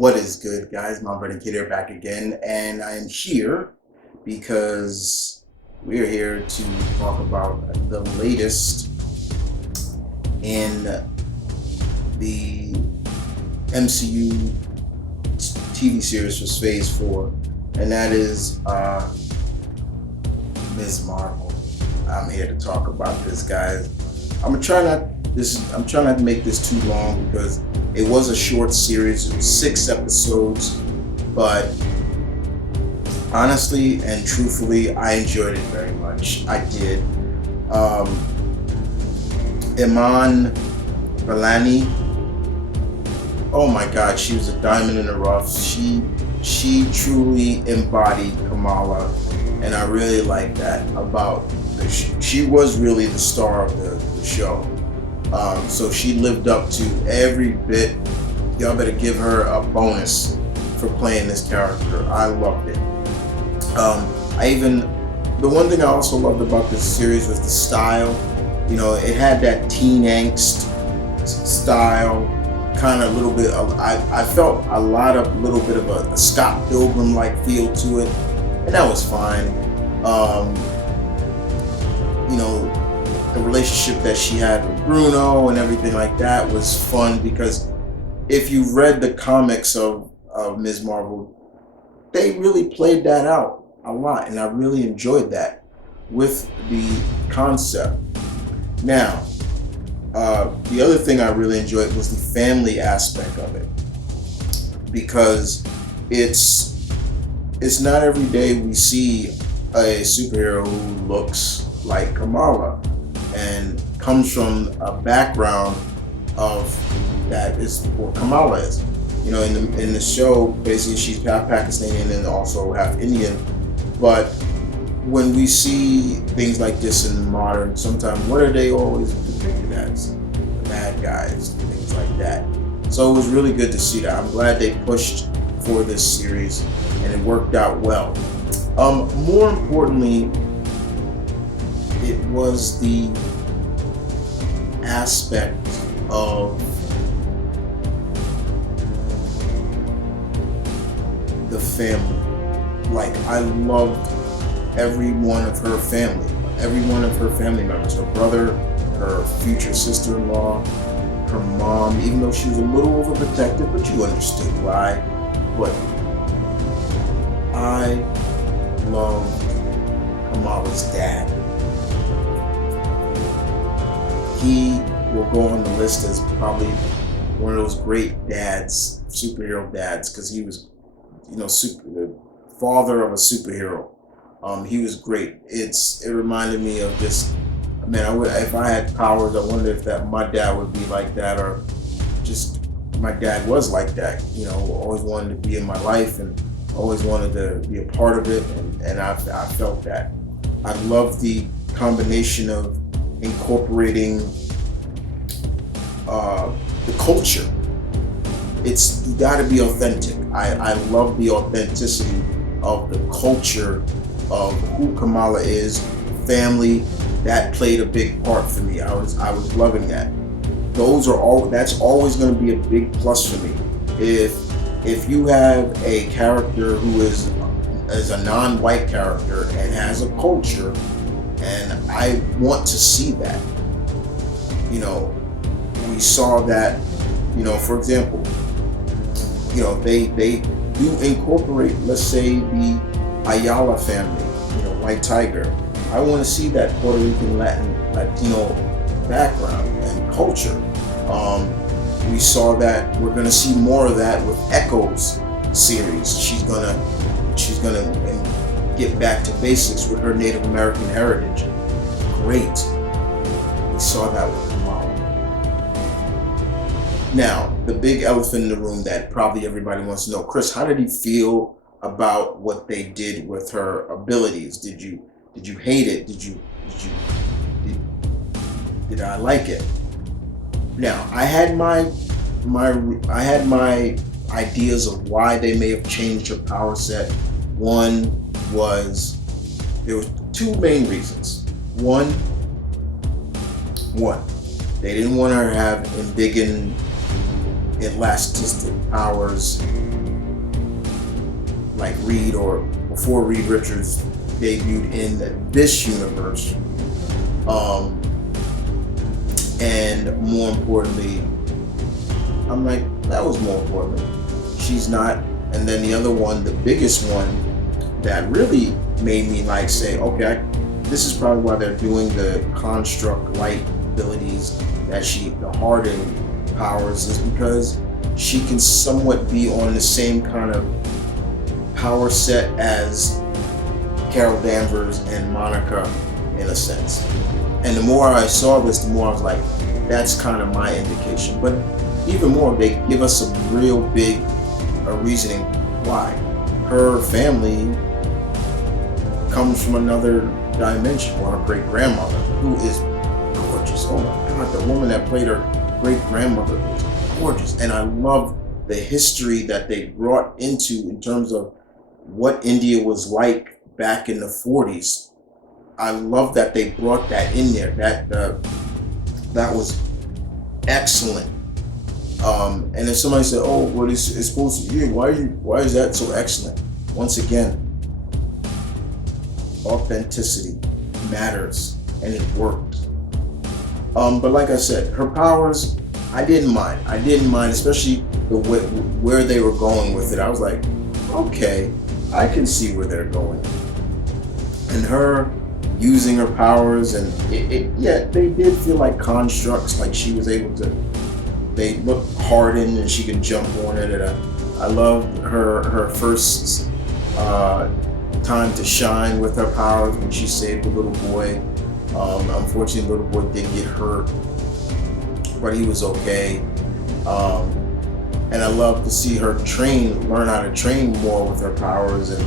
What is good, guys? M.V.K here back again, and I am here because we are here to talk about the latest in the MCU TV series for Phase 4, and that is Ms.Marvel. I'm here to talk about this, guys. I'm trying not to make this too long because it was a short series. It was 6 episodes, but honestly and truthfully, I enjoyed it very much. I did. Iman Vellani. Oh my God, she was a diamond in the rough. She truly embodied Kamala, and I really like that about her. She was really the star of the show. So she lived up to every bit. Y'all better give her a bonus for playing this character. I loved it. The one thing I also loved about this series was the style. You know, it had that teen angst style, kind of a little bit. I felt a little bit of a Scott Pilgrim-like feel to it, and that was fine. You know, the relationship that she had with Bruno and everything like that was fun, because if you read the comics of Ms. Marvel, they really played that out a lot, and I really enjoyed that with the concept. Now, the other thing I really enjoyed was the family aspect of it, because it's not every day we see a superhero who looks like Kamala and comes from a background of that is what Kamala is. You know, in the show, basically she's half Pakistani and also half Indian. But when we see things like this in modern, sometimes what are they always depicted as? The bad guys, things like that. So it was really good to see that. I'm glad they pushed for this series and it worked out well. More importantly, it was the aspect of the family. Like, I loved every one of her family members, her brother, her future sister-in-law, her mom, even though she was a little overprotective, but you understood why. But I loved Kamala's dad. He will go on the list as probably one of those great dads, superhero dads, because he was, you know, the father of a superhero. He was great. It reminded me of just, man, if I had powers, I wonder if my dad would be like that, or just my dad was like that. You know, always wanted to be in my life and always wanted to be a part of it, and I felt that. I love the combination of incorporating the culture. You got to be authentic. I love the authenticity of the culture of who Kamala is, family. That played a big part for me. I was loving that. That's always going to be a big plus for me. If you have a character who is a non-white character and has a culture, and I want to see that. You know, we saw that, you know, for example, you know, they do incorporate, let's say, the Ayala family, you know, White Tiger. I want to see that Puerto Rican Latino background and culture. We saw that. We're gonna see more of that with Echo's series. She's gonna get back to basics with her Native American heritage. Great. We saw that with Kamala. Now, the big elephant in the room that probably everybody wants to know, Chris, how did you feel about what they did with her abilities? Did you hate it? Did I like it? Now, I had my ideas of why they may have changed her power set. One was, there were 2 main reasons. One, they didn't want her to have embiggen elastic powers like Reed, or before Reed Richards debuted in this universe. And more importantly, I'm like, that was more important. She's not. And then the other one, the biggest one that really made me like say, okay, this is probably why they're doing the construct light abilities, that the hardened powers, is because she can somewhat be on the same kind of power set as Carol Danvers and Monica in a sense. And the more I saw this, the more I was like, that's kind of my indication. But even more, they give us a real big reasoning why. Her family comes from another dimension, or her great grandmother, who is gorgeous. Oh my God, the woman that played her great grandmother is gorgeous. And I love the history that they brought into in terms of what India was like back in the 40s. I love that they brought that in there. That was excellent. And if somebody said, "Oh, well, it's supposed to be, why is that so excellent?" Once again, authenticity matters, and it worked. But like I said, her powers, I didn't mind. Especially where they were going with it. I was like, okay, I can see where they're going. And her using her powers, and yeah, they did feel like constructs, like she was able to, they look hardened and she can jump on it. And I loved her first time to shine with her powers when she saved the little boy. Unfortunately, the little boy did get hurt, but he was okay. And I love to see her learn how to train more with her powers. And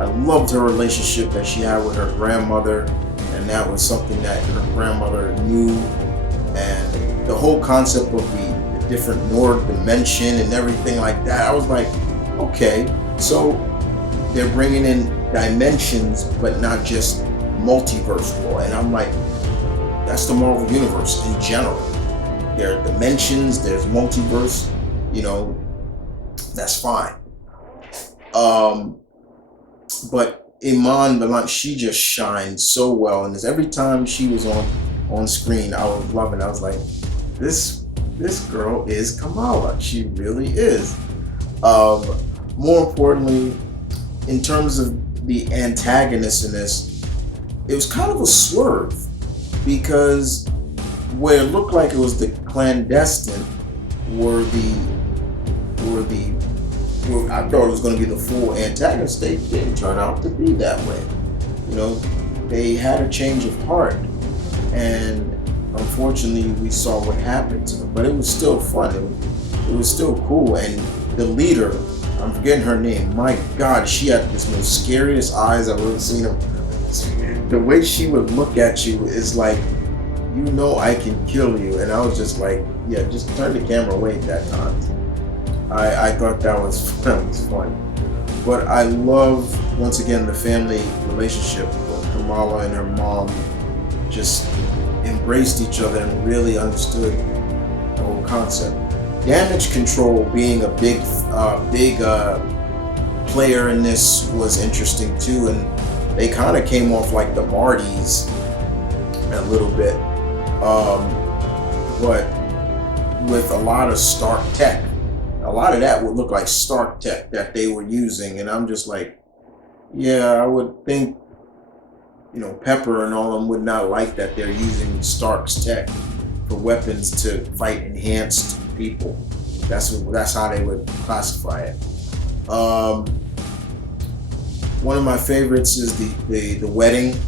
I loved her relationship that she had with her grandmother, and that was something that her grandmother knew. And the whole concept of the different Nord dimension and everything like that, I was like, okay, so they're bringing in dimensions, but not just multiverse war. And I'm like, that's the Marvel Universe in general. There are dimensions, there's multiverse, that's fine. But Iman, she just shined so well, and every time she was on screen, I was loving it. I was like, this girl is Kamala. She really is. More importantly, in terms of the antagonist in this, it was kind of a swerve, because where it looked like it was the clandestine I thought it was going to be the full antagonist. They didn't turn out to be that way. They had a change of heart, and unfortunately we saw what happened to them. But it was still fun. It was still cool. And the leader, I'm forgetting her name. My God, she had this most scariest eyes I've ever seen them. The way she would look at you is like, I can kill you. And I was just like, yeah, just turn the camera away at that time. I thought that was fun. But I love, once again, the family relationship with Kamala and her mom just embraced each other and really understood the whole concept. Damage control being a big player in this was interesting too, and they kind of came off like the Mardis a little bit, but with a lot of Stark tech. A lot of that would look like Stark tech that they were using, and I'm just like, yeah, I would think, Pepper and all of them would not like that they're using Stark's tech for weapons to fight enhanced people. That's how they would classify it. One of my favorites is the wedding.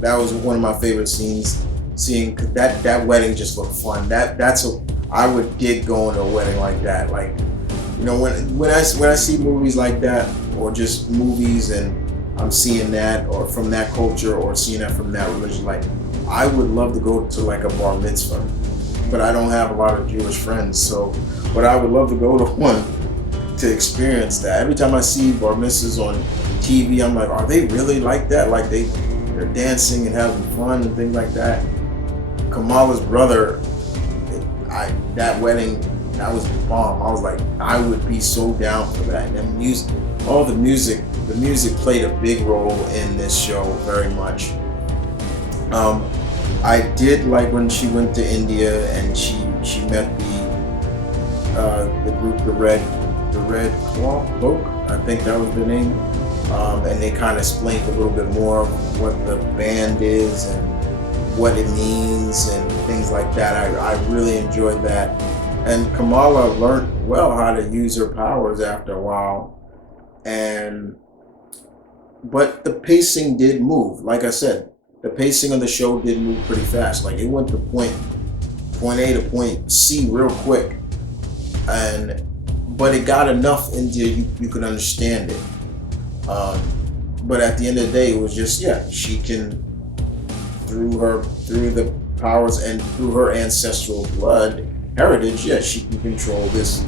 That was one of my favorite scenes. Seeing that wedding just looked fun. I would dig going to a wedding like that. Like, when I see movies like that, or just movies and I'm seeing that, or from that culture, or seeing that from that religion, like, I would love to go to like a bar mitzvah, but I don't have a lot of Jewish friends, but I would love to go to one to experience that. Every time I see bar mitzvahs on TV, I'm like, are they really like that? Like they're dancing and having fun and things like that. Kamala's brother, that wedding that was bomb. I was like, I would be so down for that. And music, the music played a big role in this show very much. I did like when she went to India and she met the group, the Red Cloak, I think that was the name. And they kind of explained a little bit more of what the band is and what it means and things like that. I really enjoyed that. And Kamala learned well how to use her powers after a while. But the pacing did move. Like I said, the pacing of the show did move pretty fast. Like it went to point A to point C real quick. But it got enough into you could understand it. But at the end of the day, it was just, she can, through the powers and through her ancestral blood heritage, she can control these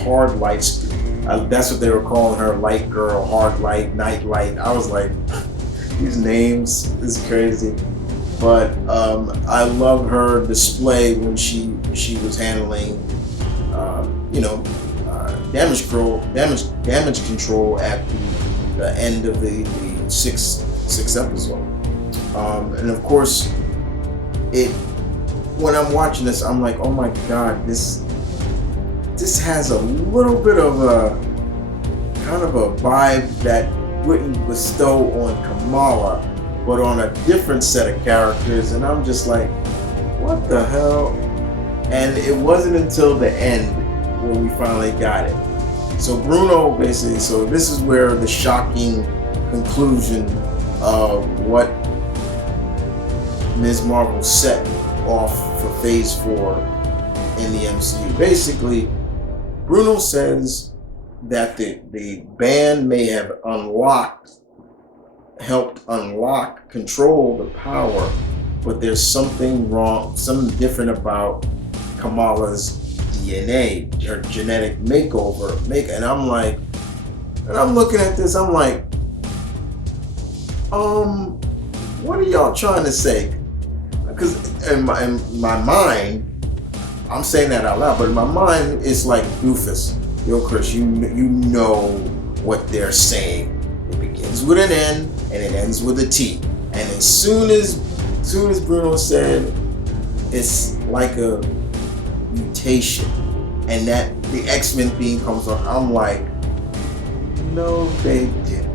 hard lights. That's what they were calling her, light girl, hard light, night light. I was like, these names is crazy. But I love her display when she was handling, damage control at the end of the sixth episode. And of course, when I'm watching this, I'm like, oh my God, this has a little bit of a kind of a vibe that wouldn't bestow on Kamala, but on a different set of characters. And I'm just like, what the hell? And it wasn't until the end where we finally got it. So Bruno basically, so this is where the shocking conclusion of what Ms. Marvel set off for Phase 4 in the MCU. Basically, Bruno says that the band may have helped unlock, control the power, but there's something wrong, something different about Kamala's DNA, her genetic makeover. And I'm like, and I'm looking at this, I'm like, what are y'all trying to say? Because in my mind, I'm saying that out loud, but in my mind, it's like, Doofus, yo, Chris, you know what they're saying. It begins with an N and it ends with a T. And as soon as Bruno said it's like a mutation, and that the X-Men theme comes on, I'm like, no, they didn't.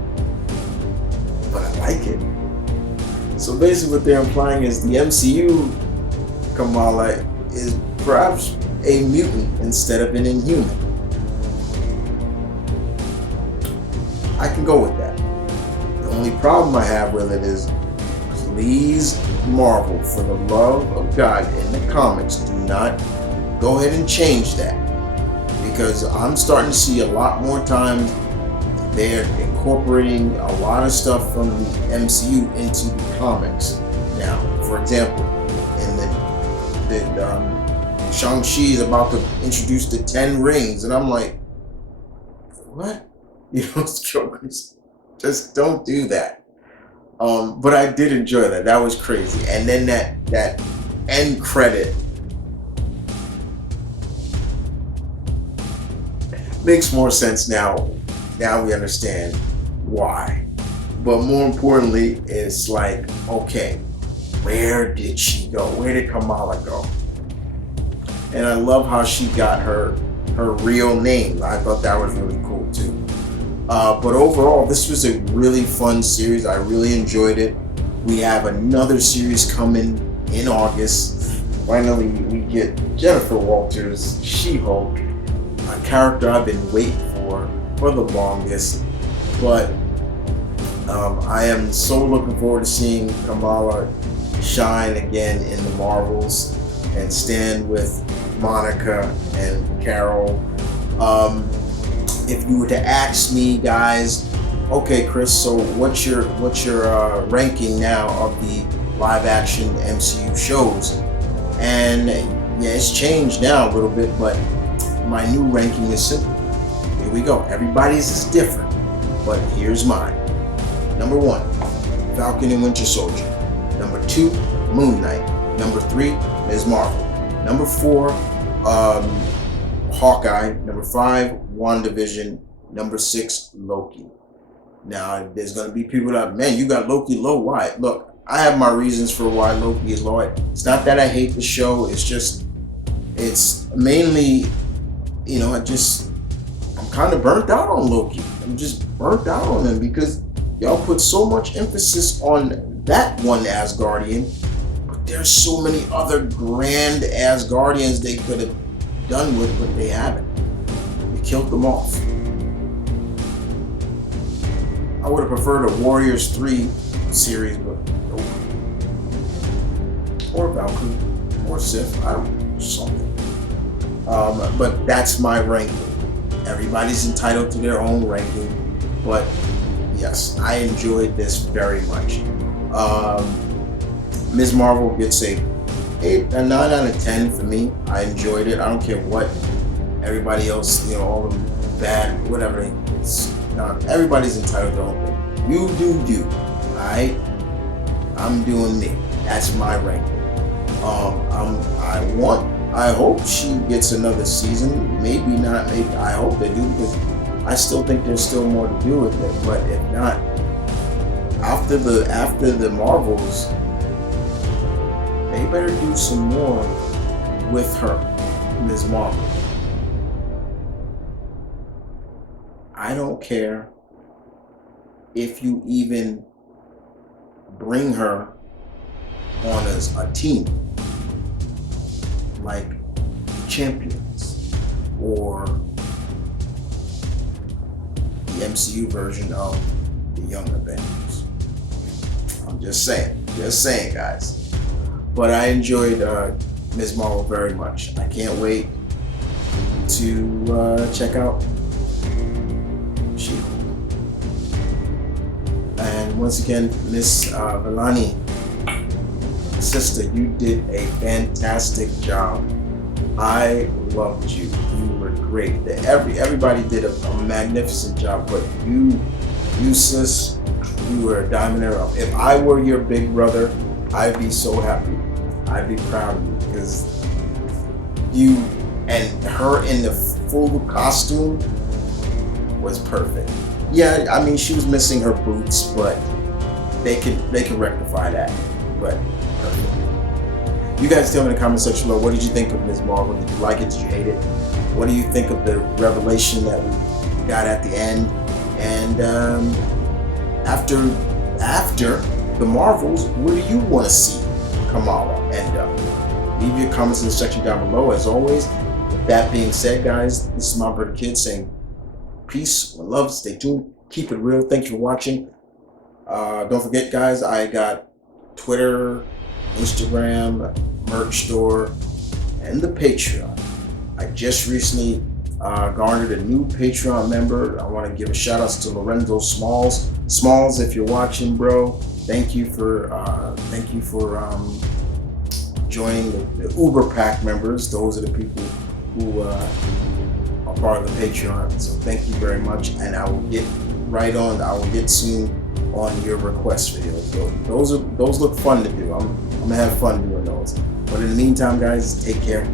But I like it. So basically what they're implying is the MCU Kamala is perhaps a mutant instead of an inhuman. I can go with that. The only problem I have with it is, please, Marvel, for the love of God, in the comics, do not go ahead and change that. Because I'm starting to see a lot more times they're incorporating a lot of stuff from the MCU into the comics. Now, for example, in the Shang-Chi is about to introduce the 10 rings, and I'm like, what? Just don't do that. But I did enjoy that. That was crazy. And then that end credit makes more sense now. Now we understand why. But more importantly, it's like, okay, where did she go? Where did Kamala go? And I love how she got her real name. I thought that was really cool too. But overall, this was a really fun series. I really enjoyed it. We have another series coming in August. Finally, we get Jennifer Walters' She-Hulk, a character I've been waiting for the longest. But I am so looking forward to seeing Kamala shine again in the Marvels and stand with Monica and Carol. If you were to ask me, guys, okay, Chris, so what's your ranking now of the live-action MCU shows? And yeah, it's changed now a little bit, but my new ranking is simple. Here we go. Everybody's is different, but here's mine. Number 1, Falcon and Winter Soldier. Number 2, Moon Knight. Number 3, Ms. Marvel. Number 4, Hawkeye. Number 5, WandaVision. Number 6, Loki. Now, there's going to be people that, man, you got Loki low. Why? Look, I have my reasons for why Loki is low. It's not that I hate the show. It's just, it's mainly, you know, I'm kind of burnt out on Loki. I'm just burnt out on him because y'all put so much emphasis on that one Asgardian, but there's so many other grand Asgardians they could have done with, but they haven't. They killed them off. I would have preferred a Warriors 3 series, but nope. Or Valkyrie, or Sif, I don't know, something. But that's my ranking. Everybody's entitled to their own ranking, but yes, I enjoyed this very much. Ms. Marvel gets a 9 out of 10 for me. I enjoyed it. I don't care what everybody else, you know, all the bad, whatever. Everybody's entitled to their own thing. You do you, alright? I'm doing me. That's my ranking. I hope she gets another season. Maybe not. Maybe I hope they do, because I still think there's still more to do with it. But if not, after the Marvels, they better do some more with her, Ms. Marvel. I don't care if you even bring her on as a team, like Champions or the MCU version of the Young Avengers. I'm just saying, guys. But I enjoyed Ms. Marvel very much. I can't wait to check out She-Hulk. And once again, Miss Vellani, sister, you did a fantastic job. I loved you. You were great. Everybody did a magnificent job, but you sis, you were a diamond in the rough. If I were your big brother, I'd be so happy. I'd be proud of you, because you and her in the full costume was perfect. Yeah, I mean, she was missing her boots, but they can rectify that. But perfect. You guys tell me in the comment section below, what did you think of Ms. Marvel? Did you like it? Did you hate it? What do you think of the revelation that we got at the end? And after the Marvels, where do you want to see Kamala end up? Leave your comments in the section down below. As always, with that being said, guys, this is MarvelComics saying peace, love, stay tuned, keep it real. Thank you for watching. Don't forget, guys, I got Twitter, Instagram, merch store, and the Patreon. I just recently garnered a new Patreon member. I want to give a shout out to Lorenzo Smalls. Smalls, if you're watching, bro, thank you for joining the Uber Pack members. Those are the people who are part of the Patreon. So thank you very much, and I will get right on. I will get soon on your request videos. So those look fun to do. I'm gonna have fun doing those. But in the meantime, guys, take care.